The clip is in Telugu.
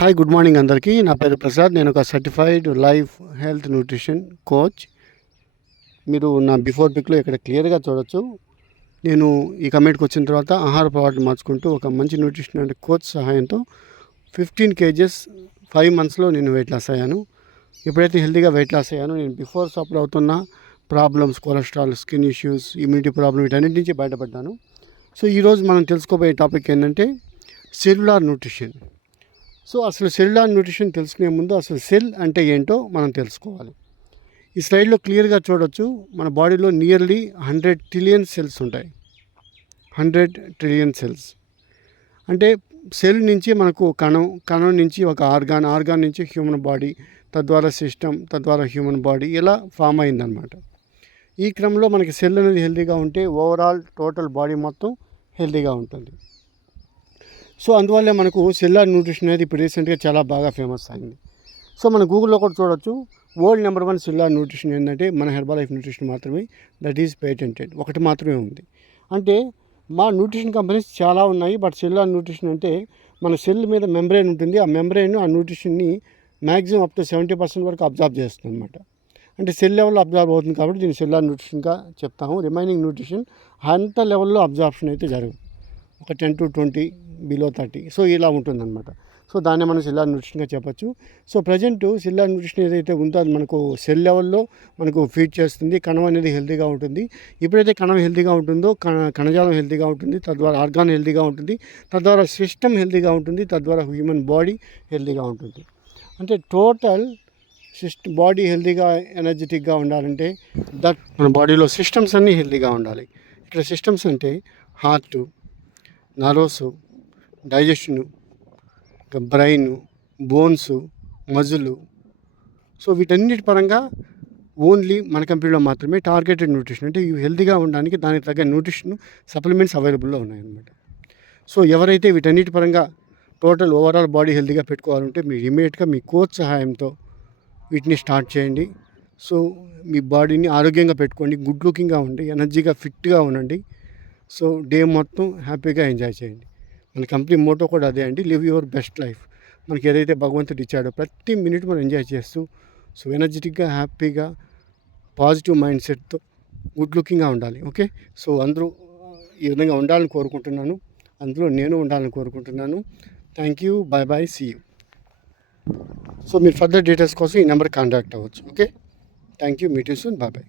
హాయ్ గుడ్ మార్నింగ్ అందరికీ. నా పేరు ప్రసాద్. నేను ఒక certified life health nutrition coach. మీరు నా బిఫోర్ పిక్లో ఇక్కడ క్లియర్గా చూడొచ్చు. నేను ఈ కమిటీకి వచ్చిన తర్వాత ఆహార అలవాట్లు మార్చుకుంటూ ఒక మంచి న్యూట్రిషన్ అండ్ కోచ్ సహాయంతో 15 kgs 5 monthsలో నేను వెయిట్ లాస్ అయ్యాను. ఎప్పుడైతే హెల్తీగా వెయిట్ లాస్ అయ్యానో నేను బిఫోర్ సఫర్ అవుతున్న problems, cholesterol, skin issues, immunity problem వీటన్నిటి నుంచి బయటపడ్డాను. సో ఈరోజు మనం తెలుసుకోబోయే టాపిక్ ఏంటంటే సెల్యులార్ న్యూట్రిషన్. సో అసలు సెల్యులార్ న్యూట్రిషన్ తెలుసుకునే ముందు అసలు సెల్ అంటే ఏంటో మనం తెలుసుకోవాలి. ఈ స్లైడ్లో క్లియర్గా చూడొచ్చు, మన బాడీలో నియర్లీ 100 trillion సెల్స్ ఉంటాయి. 100 trillion సెల్స్ అంటే సెల్ నుంచి మనకు కణం నుంచి ఒక ఆర్గాన్ నుంచి హ్యూమన్ బాడీ, తద్వారా సిస్టమ్, తద్వారా హ్యూమన్ బాడీ ఇలా ఫామ్ అయిందనమాట. ఈ క్రమంలో మనకి సెల్ అనేది హెల్తీగా ఉంటే ఓవరాల్ టోటల్ బాడీ మొత్తం హెల్తీగా ఉంటుంది. సో అందువల్లే మనకు సెల్యులార్ న్యూట్రిషన్ అనేది ఇప్పుడు రీసెంట్గా చాలా బాగా ఫేమస్ అయింది. సో మన గూగుల్లో కూడా చూడొచ్చు, వరల్డ్ నెంబర్ 1 సెల్యులార్ న్యూట్రిషన్ ఏంటంటే మన హెర్బల్ లైఫ్ న్యూట్రిషన్ మాత్రమే. That is patented. ఒకటి మాత్రమే ఉంది. అంటే మా న్యూట్రిషన్ కంపెనీస్ చాలా ఉన్నాయి, బట్ సెల్యులార్ న్యూట్రిషన్ అంటే మన సెల్ మీద మెంబ్రెయిన్ ఉంటుంది. ఆ మెంబ్రెయిన్ ఆ న్యూట్రిషన్ని మ్యాక్సిమం అప్ టు 70% వరకు అబ్జార్బ్ చేస్తుంది అనమాట. అంటే సెల్ లెవెల్లో అబ్జార్బ్ అవుతుంది కాబట్టి దీన్ని సెల్యులార్ న్యూట్రిషన్గా చెప్తాము. రిమైనింగ్ న్యూట్రిషన్ అంత లెవెల్లో అబ్జార్ప్షన్ అయితే జరగదు. ఒక 10 to 20 బిలో 30. సో ఇలా ఉంటుందన్నమాట. సో దాన్ని మనం సెల్యులార్ న్యూట్రిషన్గా చెప్పచ్చు. సో ప్రజెంట్ సెల్యులార్ న్యూట్రిషన్ ఏదైతే ఉందో అది మనకు సెల్ లెవెల్లో మనకు ఫీడ్ చేస్తుంది. కణం అనేది హెల్తీగా ఉంటుంది. ఎప్పుడైతే కణం హెల్తీగా ఉంటుందో కణజాలం హెల్తీగా ఉంటుంది, తద్వారా ఆర్గాన్ హెల్తీగా ఉంటుంది, తద్వారా సిస్టమ్ హెల్తీగా ఉంటుంది, తద్వారా హ్యూమన్ బాడీ హెల్తీగా ఉంటుంది. అంటే టోటల్ బాడీ హెల్తీగా ఎనర్జెటిక్గా ఉండాలంటే మన బాడీలో సిస్టమ్స్ అన్నీ హెల్తీగా ఉండాలి. ఇక్కడ సిస్టమ్స్ అంటే heart, nervous, digestion, brain, bones, muscle. So వీటన్నిటి పరంగా ఓన్లీ మన కంపెనీలో మాత్రమే టార్గెటెడ్ న్యూట్రిషన్, అంటే ఇవి హెల్తీగా ఉండడానికి దానికి తగ్గ న్యూట్రిషన్ సప్లిమెంట్స్ అవైలబుల్లో ఉన్నాయన్నమాట. సో ఎవరైతే వీటన్నిటి పరంగా టోటల్ ఓవరాల్ బాడీ హెల్తీగా పెట్టుకోవాలంటే మీరు ఇమీడియట్గా మీ కోచ్ సహాయంతో వీటిని స్టార్ట్ చేయండి. సో మీ బాడీని ఆరోగ్యంగా పెట్టుకోండి, గుడ్ లుకింగ్గా ఉండి, ఎనర్జీగా ఫిట్గా ఉండండి. సో డే మొత్తం హ్యాపీగా ఎంజాయ్ చేయండి. మన కంపెనీ మోటో కూడా అదే అండి, లివ్ యువర్ బెస్ట్ లైఫ్. మనకి ఏదైతే భగవంతుడు ఇచ్చాడో ప్రతి మినిట్ మనం ఎంజాయ్ చేస్తూ సో ఎనర్జెటిక్గా, హ్యాపీగా, పాజిటివ్ మైండ్ సెట్తో గుడ్ లుకింగ్గా ఉండాలి. ఓకే, సో అందరూ ఈ విధంగా ఉండాలని కోరుకుంటున్నాను. అందులో నేను ఉండాలని కోరుకుంటున్నాను. Thank you. Bye bye, see you. So మీరు ఫర్దర్ డీటెయిల్స్ కోసం ఈ నెంబర్ కాంటాక్ట్ అవ్వచ్చు. Okay, thank you. Meet you soon. Bye bye.